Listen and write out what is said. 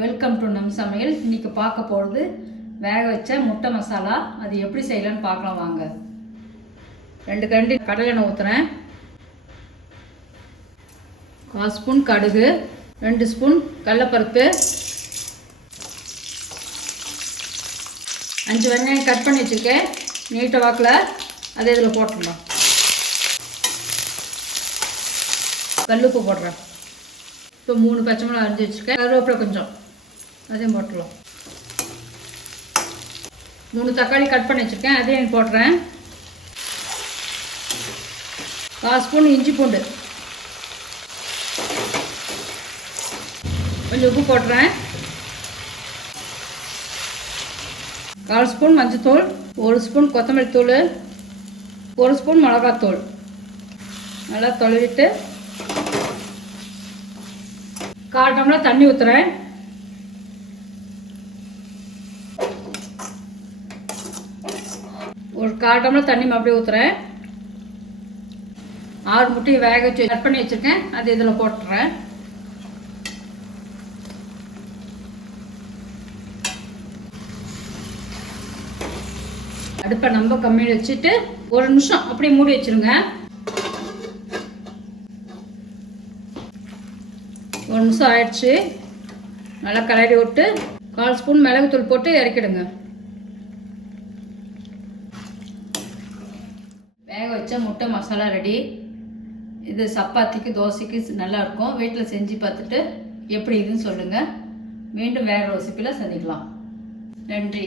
Welcome to நம் சமையல். இன்னைக்கு பார்க்க போகிறது வேக வச்ச முட்டை மசாலா. அது எப்படி செய்யலான்னு பார்க்கலாம் வாங்க. 2 கரண்டி கடலை எண்ணெய் ஊற்றுறேன். 1/4 ஸ்பூன் கடுகு, 2 ஸ்பூன் கடலைப்பருப்பு, 5 வெங்காயம் கட் பண்ணி வச்சுருக்கேன் நீட்ட வாக்கில். அதே இதில் போட்டுடலாம். கல்லுப்பு போடுறேன். இப்போ 3 பச்சை மிளகா அரிஞ்சு வச்சுருக்கேன். கருவேப்பிலை கொஞ்சம் அதையும் போட்டுடலாம். 3 தக்காளி கட் பண்ணி வச்சுருக்கேன், அதையும் போட்டுறேன். 1/4 ஸ்பூன் இஞ்சி பூண்டு, கொஞ்சம் உப்பு போட்டுறேன். 1/4 ஸ்பூன் மஞ்சத்தூள், 1 ஸ்பூன் கொத்தமல்லி தூள், 1 ஸ்பூன் மிளகாத்தூள் நல்லா தொலைவிட்டு 1/4 டம்ளர் தண்ணி ஊற்றுறேன். ஒரு 1/4 டம்ளர் தண்ணி அப்படியே ஊற்றுறேன். 6 முட்டையை வேக வச்சு கட் பண்ணி வச்சுருக்கேன், அது இதில் போட்டுறேன். அடுப்பை நம்ம கம்மியில் வச்சுட்டு 1 நிமிஷம் அப்படியே மூடி வச்சுருங்க. 1 நிமிஷம் ஆயிடுச்சு. நல்லா கலரி விட்டு 1/4 ஸ்பூன் மிளகுத்தூள் போட்டு இறக்கிடுங்க. வேக வச்ச முட்டை மசாலா ரெடி. இது சப்பாத்திக்கு தோசைக்கு நல்லா இருக்கும். வீட்டில் செஞ்சு பார்த்துட்டு எப்படி இதுன்னு சொல்லுங்கள். மீண்டும் வேறு ரெசிப்பியில் சந்திக்கலாம். நன்றி.